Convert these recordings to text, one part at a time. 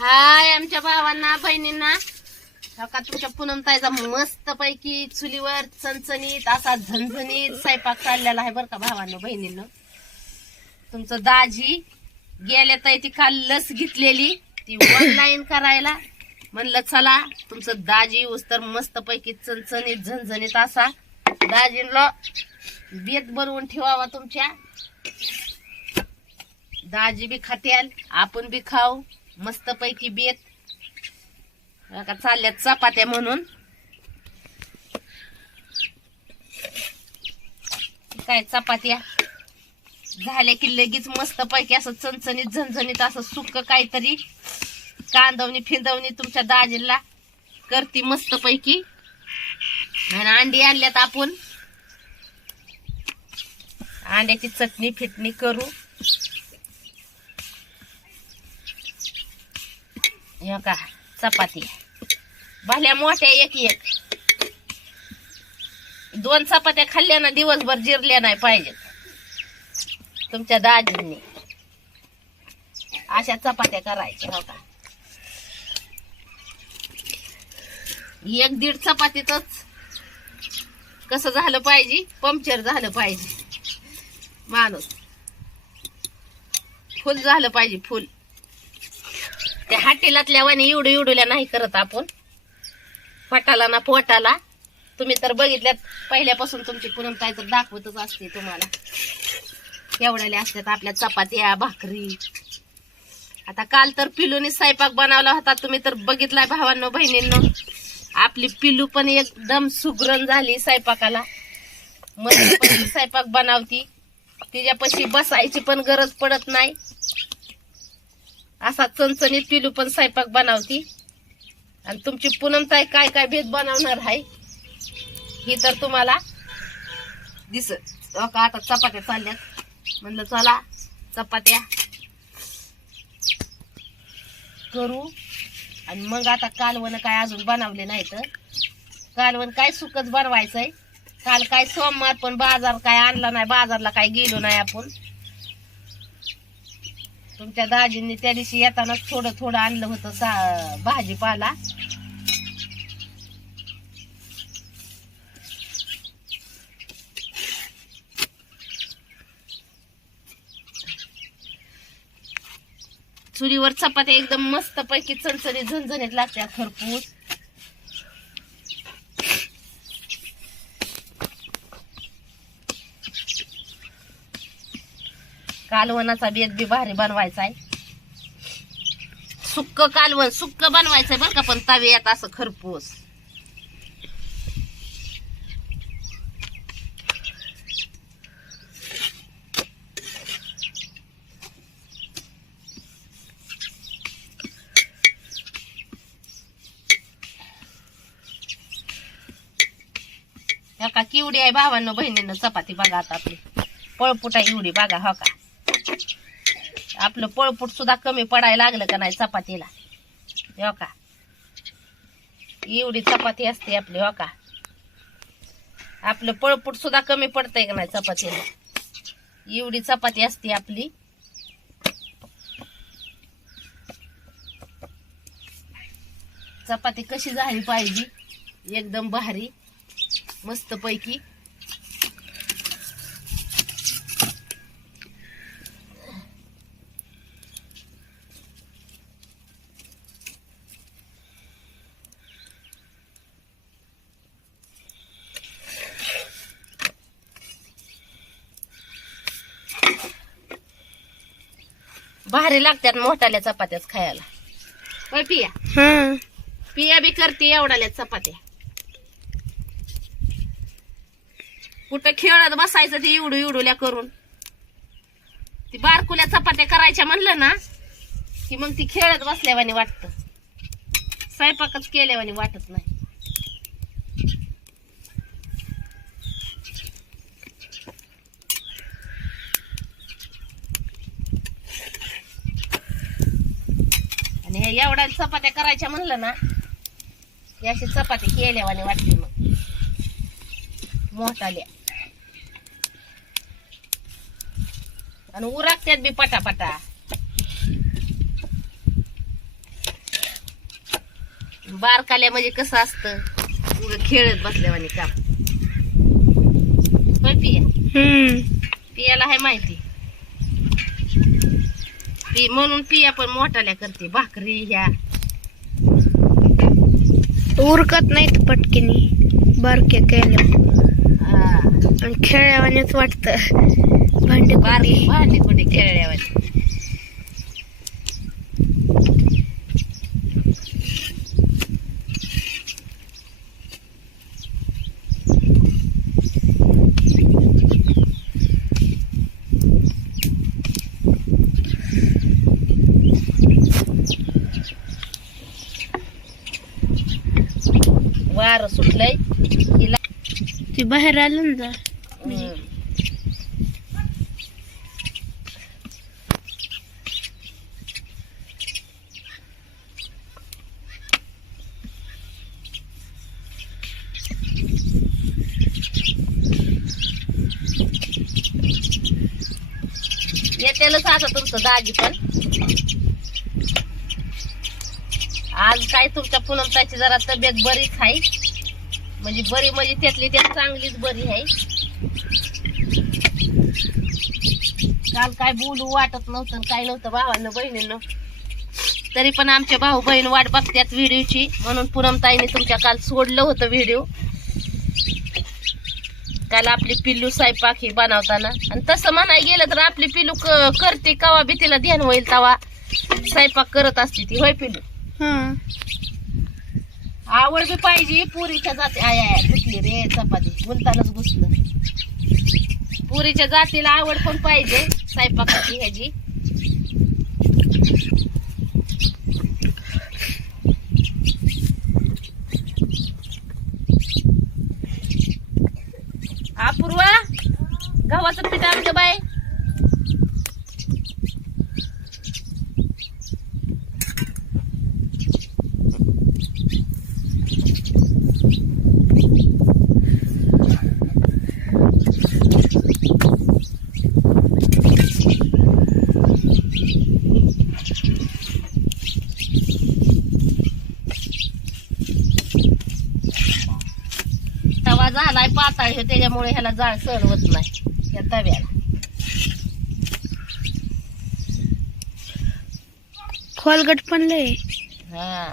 हाय आमच्या भावांना बहिणींना का तुमच्या पूनमताईचा मस्त पैकी चुलीवर चणचणीत असा झणझणीत स्वयंपाक चाललेला आहे बरं का भावांनो बहिणींनो. तुमचं दाजी गेल्या ताई ती काल लस घेतलेली ती ऑनलाईन करायला म्हणलं चला तुमचं दाजी तर मस्त पैकी चणचणीत झणझणीत असा दाजींना बेत बनवून ठेवावा. तुमच्या दाजी बी खात्याल आपण बी खाऊ मस्त पैकी बेत. का चालल्यात चपात्या म्हणून काय चपात्या झाल्या की लगेच मस्त पैकी असं चणचणीत झणझणीत असं सुक्क काहीतरी कांदवणी फिंदवणी तुमच्या दाजीला करती मस्त पैकी. आणि अंडी आणल्यात आपण अंड्याची चटणी फिटणी करू. का चपाती भाल्या मोठ्या एक एक 2 चपात्या खाल्ल्या ना दिवसभर जिरल्या नाही पाहिजे. तुमच्या दाजींनी अशा चपात्या करायच्या हो का. 1-1.5 चपातीतच कसं झालं पाहिजे पंक्चर झालं पाहिजे माणूस फुल झालं पाहिजे फुल. त्या हाटेलातल्या वाणी एवढ्या नाही करत आपण पटाला ना पोटाला. तुम्ही तर बघितल्यात पहिल्यापासून तुमची पूनमताई तर दाखवतच असते तुम्हाला एवढ्याल्या असतात आपल्या चपात्या भाकरी. आता काल तर पिलूने स्वयंपाक बनवला होता तुम्ही तर बघितलाय भावांनो बहिणींनो. आपली पिलू पण एकदम सुगरण झाली स्वयंपाकाला मस्त स्वयंपाक बनवती. तिच्यापाशी बसायची पण गरज पडत नाही असा चणचणीत पिलू पण स्वयंपाक बनवती. आणि तुमची पूनमताई काय काय भेद बनवणार आहे ही तर तुम्हाला दिसत का. आता चपात्या चालल्यात म्हणलं चला चपात्या करू. आणि मग आता कालवण काय अजून बनवले नाही तर कालवण काय सुकच बनवायचंय. काल काय सोमवार पण बाजार काय आणला नाही बाजारला काय गेलो नाही आपण. तुमच्या दाजींनी त्या दिवशी येताना थोडं थोडं आणलं होतं भाजीपाला. चुलीवर चपात्या एकदम मस्त पैकी चणचणीत झणझणीत लागत्या खरपूस. कालवणाचा बेत बी भारी बनवायचा आहे. सुक्क कालवण सुक्क बनवायचंय बरं का पण तव्यात असं खरपूस. का किवडी आहे भावांनो बहिणींना चपाती बघा. आता आपली पळपुट आहे एवढी बघा हो का. आपलं पळपुट सुद्धा कमी पडायला लागलं का नाही चपातीला हो का. एवढी चपाती असते आपली हो का. आपलं पळपुट सुद्धा कमी पडतंय का नाही चपातीला. एवढी चपाती असते आपली. चपाती कशी झाली पाहिजे एकदम भारी मस्त पैकी. भारी लागतात मोठाल्या चपात्याच खायला. होय पिया पिया बी करते एवढ्याल्या चपात्या. कुठं खेळत बसायचं ती इवडूल्या करून. ती बारकुल्या चपात्या करायच्या म्हणलं ना की मग ती खेळत बसल्यावानी वाटत स्वयंपाकच केल्यावानी वाटत नाही. आणि हे एवढ्या चपात्या करायच्या म्हणलं ना अशी चपाती केल्यावानी वाटते मग मोठाल्या. आणि उरकत्यात बी पटापटा. बारकाल्या म्हणजे कसं असतं, उगं खेळत बसल्यावानी काम. होय पिया? पियाला आहे माहिती. म्हणून पिया पण मोठाल्या करते भाकरी ह्या. उरकत नाहीत पटकिनी बारक्या केल्या आणि खेळल्यावानीच वाटत. भांडी कुठे खेळल्यावानी. वार सुटलंय ती बाहेर आलं ना. येतेलच आता तुमचं दाजी पण. आज काय तुमच्या पूनमताची जरा तब्येत बरीच आहे, म्हणजे बरी म्हणजे त्यातली त्यात चांगलीच बरी आहे. काल काय बोलू वाटत नव्हतं, काय नव्हतं भावांना बहिणींना. तरी पण आमचे भाऊ बहीण वाट बघतात व्हिडिओची, म्हणून पूनमताईने तुमच्या काल सोडलं होतं व्हिडिओ. काल आपली पिल्लू स्वयंपाक ही बनवताना, आणि तसं म्हणाय गेलं तर आपली पिल्लू करते कवा बी तिला ध्यान होईल तवा स्वयंपाक करत असते ती. होय पिल्लू? आवड बी पाहिजे पुरीच्या जाती. आय आय तुटली रे चपाती, बोलतानाच घुसलं. पुरीच्या जातीला आवड पण पाहिजे स्वयंपाकाची ह्याची. अपूर्वा गव्हाचं पीठ आमच्या बाय. तवा झालाय पाताळ त्याच्यामुळे ह्याला जाळ सहन होत नाही या तव्याला. खोलगट पण लय. हा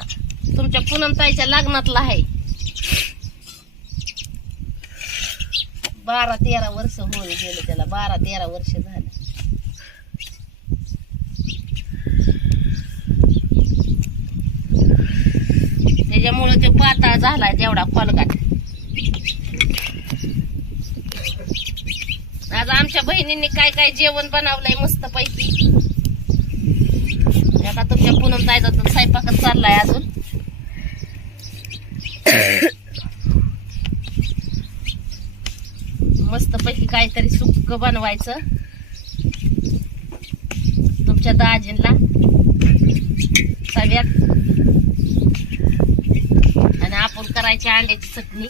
तुमच्या पूनमताईच्या लग्नातला आहे. 12-13 वर्ष होऊन गेले त्याला. 12-13 वर्ष झालं. त्याच्यामुळे ते पाताळ झालाय तेवढा खोलगट. आज आमच्या बहिणींनी काय काय जेवण बनवलंय मस्त पैकी. आता तुमच्या पूनमताईचा तर स्वयंपाकच चाललाय अजून. मस्त पैकी काहीतरी सुक्क बनवायचं तुमच्या दाजींना सगळ्यात. आणि आपण करायची अंड्याची चटणी.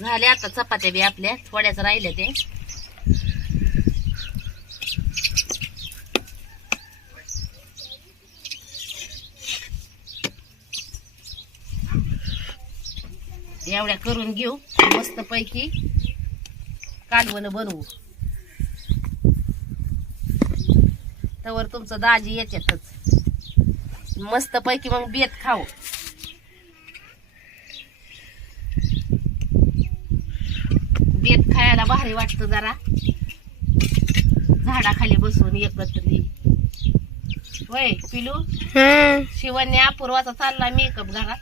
झाल्या आता चपात्या बी आपल्या थोड्याच राहिल्या ते. एवढ्या करून घेऊ मस्त पैकी कालवण बनवू. तवर तुमचं दाजी येत्यातच मस्त पैकी, मग बेत खाऊ. बेत खायला भारी वाटतं जरा झाडाखाली बसून एकत्र. होय पिलू? शिवण्या अपूर्वाचा चालला मेकअप घरात.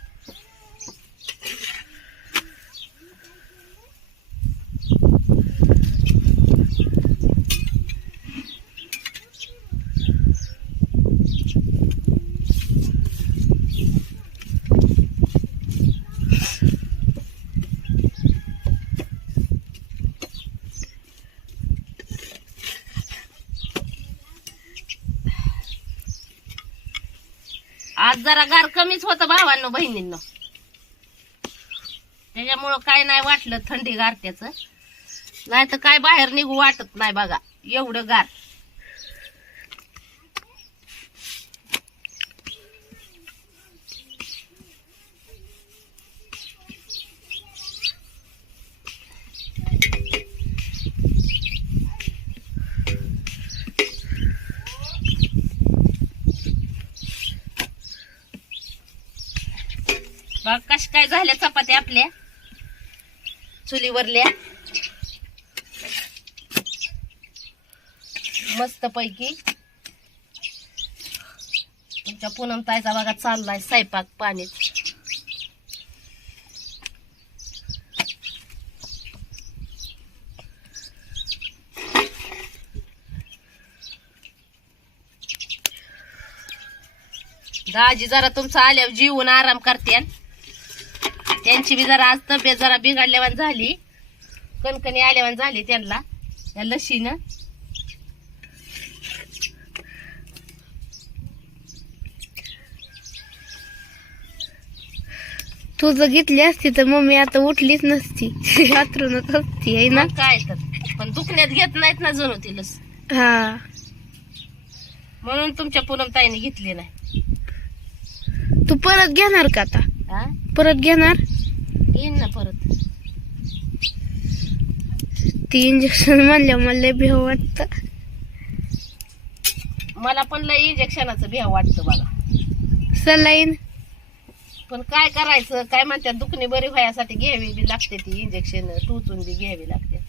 आज जरा गार कमीच होतं भावांनो बहिणींनो, त्याच्यामुळं काय नाही वाटलं थंडी गारत्याच, नाही तर काय बाहेर निघू वाटत नाही बघा एवढं गार. बघ कश काय झाल्या चपात्या आपल्या चुलीवरल्या मस्त पैकी. तुमच्या पूनम ताईचा बघा चाललाय स्वयंपाक पाणी. दाजी जरा तुमचं आल्यावर जीवन आराम करते, त्यांची बी जरा आज तब्येत जरा बिघडल्यावान झाली, कणकणी आल्यावान झाली त्यांना या लशीनं. तुझं घेतली असती तर मम्मी आता उठलीच नसती, हातरूनच असती आहे ना. मग काय तर, पण दुखण्यात घेत नाहीत ना जणू ती लस, हा म्हणून तुमच्या पूनम ताईने घेतली नाही. तू परत घेणार का आता? हा परत घेणार? येईन ना परत. ती इंजेक्शन म्हणल्या मला लय भीव वाटत. मला पण लय इंजेक्शनाचं भ्या वाटतं बघा. सलाईन पण काय करायचं, काय म्हणतात दुखणी बरी व्हायसाठी घ्यावी बी लागते ती इंजेक्शन, टोचून बी घ्यावी लागते.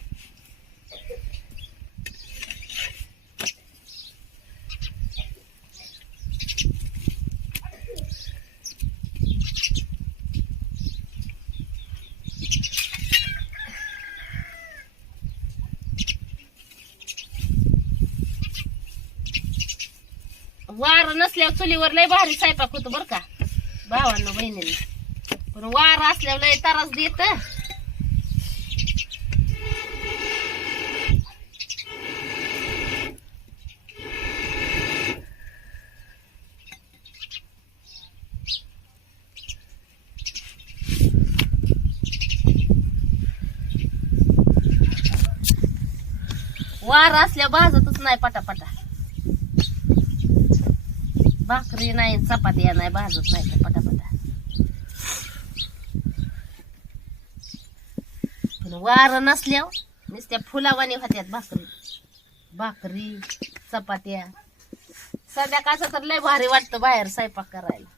वार नसल्यावर चुलीवर लय भारी स्वयंपाक होतो बर का भावांनो बहिणींना, पण वार असल्यावर लय त्रास देत. वार असल्यावर भाजतच नाही पटापटा, भाकरी नाही चपात्या नाही भाजत नाही का पटापटा. पण वार नसल्यावर नुसत्या फुलावानी होत्यात भाकरी चपात्या. संध्याकाळचं तर लय भारी वाटतं बाहेर स्वयंपाक करायला.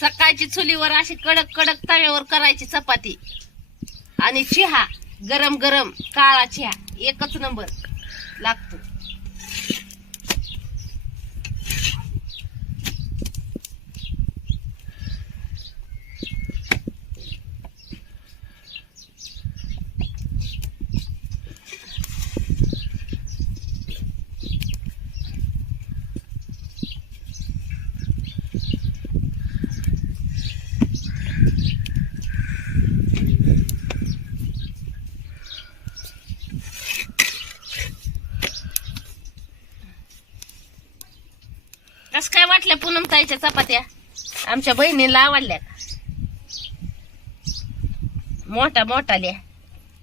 सकाळची चुलीवर अशी कडक कडक तव्यावर करायची चपाती आणि चहा, गरम गरम काळा चहा एकच नंबर लागतो. कस काय वाटल्या पूनम ताईच्या चपात्या? आमच्या बहिणीला आवडल्या का? मोठा मोठाल्या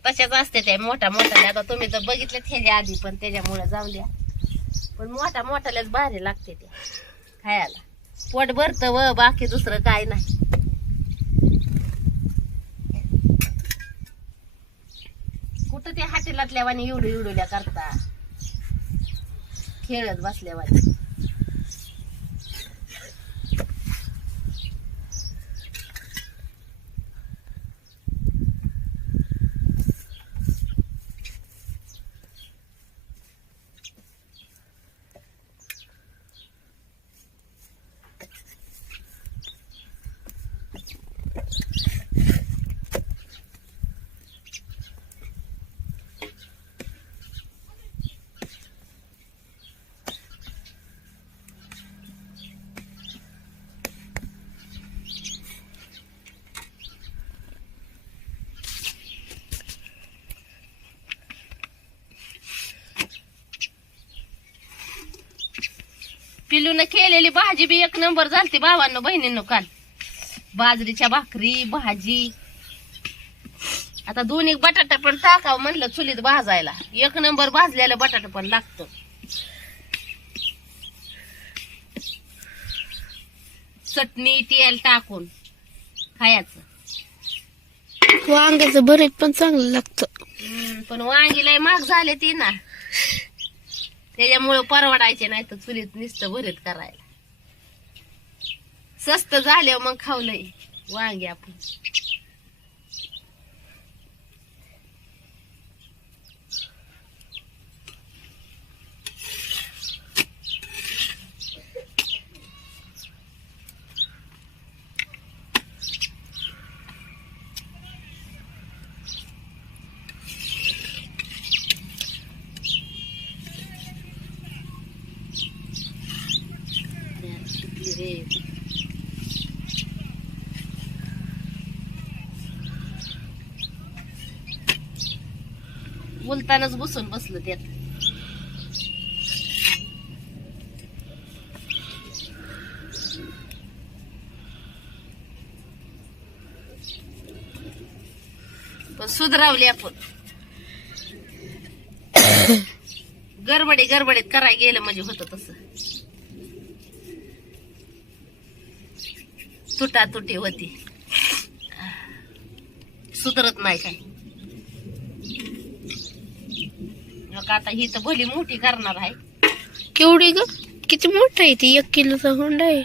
तशाच असते त्या मोठा मोठाल्या. आता तुम्ही तर बघितले ह्याच्या आधी, पण त्याच्यामुळे जाऊ द्या. पण मोठा मोठाल्याच भारी लागते त्या खायला, पोट भरतं व बाकी दुसरं काय नाही. कुठं ते हाटेलातल्या वाणी एवढूल्या करता खेळत बसल्या वाणी. पिलून केलेली भाजी बी एक नंबर झालती भावांनो बहिणींनो काल. बाजरीच्या भाकरी भाजी. आता दोन एक बटाटा पण टाकावं म्हणलं चुलीत भाजायला. एक नंबर भाजलेलं बटाटा पण लागतं. चटणी तेल टाकून खायचं. वांग्याचं भरीत पण चांगलं लागतं. पण वांगी लय महाग झाले ती ना, त्याच्यामुळे परवडायचे नाही तर चुलीत नुसतं भरीत करायला. स्वस्त झाल्यावर मग खावलंय वांगी आपण. बोलतानाच बसून बसलो त्यात. पण सुधरावली आपण. गडबडीत करायला गेलं म्हणजे होतं तसं. तुटातुटी होती. सुधरत नाही काय. आता ही तर भली मोठी करणार आहे. केवढी ग? किती मोठा आहे ती? 1 किलोचा हुंडा आहे.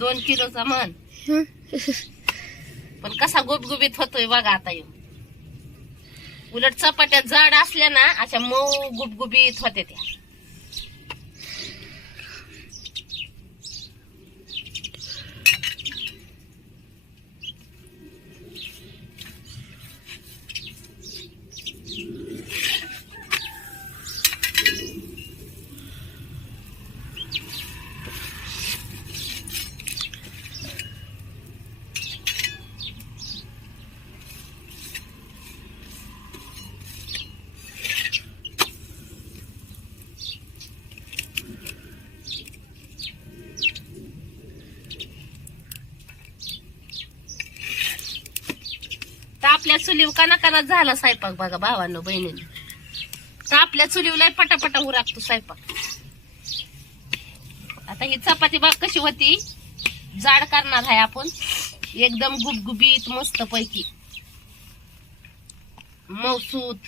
2 किलोचा मन. पण कसा गुबगुबीत होतोय बघा आता येऊ. उलट चपात्या जाड असल्या ना अशा मऊ गुबगुबीत होते त्या. आपल्या चुलीव काना झाला स्वयंपाक बघा भावांनो बहिणीने. तर आपल्या चुलीवला पटापटा उरागतो स्वयंपाक. आता ही चपाती बाग कशी होती जाड करणार आहे आपण. एकदम गुबगुबीत मस्त पैकी मौसूद.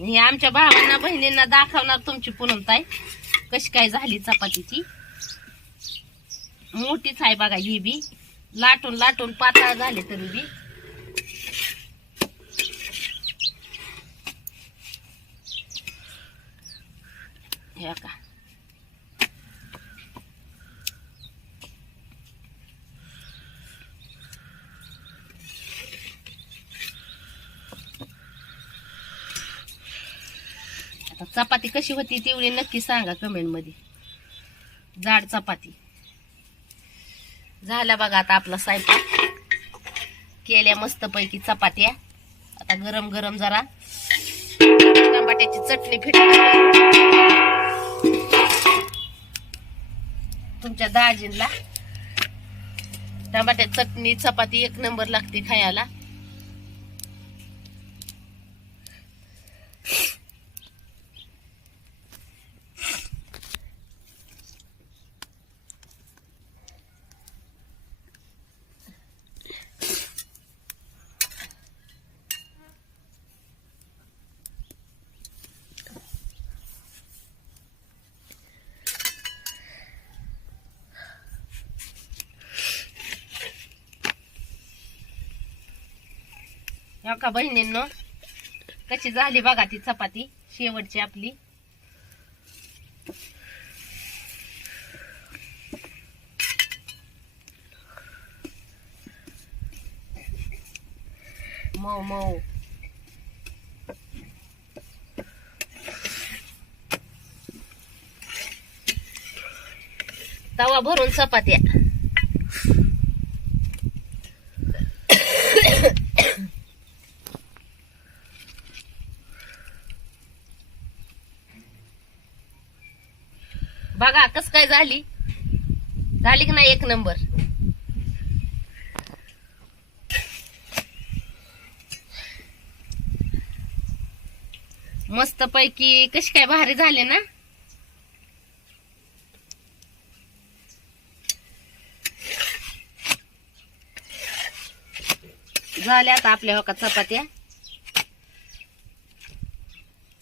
हे आमच्या भावांना बहिणींना दाखवणार तुमची पूनमताई कशी काय झाली चपातीची. मोठीच आहे बघा ही बी. लाटून लाटून पातळ झाले तरी बी. हे का चपाती कशी होती तेवढी नक्की सांगा कमेंट मध्ये. जाड चपाती झाला बघा. आता आपला स्वयंपाक केल्या मस्त पैकी चपात्या. आता गरम गरम जरा टमाट्याची चटणी तुमच्या दाजींला. टमाट्याची चटणी चपाती एक नंबर लागते खायला. का बहिणींनो कशी झाली बघा ती चपाती शेवटची आपली. मऊ मऊ. तवा भरून चपात्या. बघा कस काय झाली की नाही एक नंबर. मस्त पैकी कशी काय भारी झाले ना. झाल्या आता आपल्या होका चपात्या.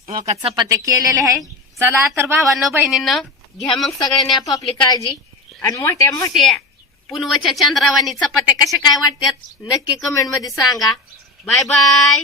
होका चपात्या केलेल्या आहे. चला तर भावांनो बहिणींनो, घ्या मग सगळ्यांनी आपापली काळजी. आणि मोठ्या मोठ्या पुनवच्या चंद्रावानी चपात्या कशा काय वाटतात नक्की कमेंट मध्ये सांगा. Bye bye.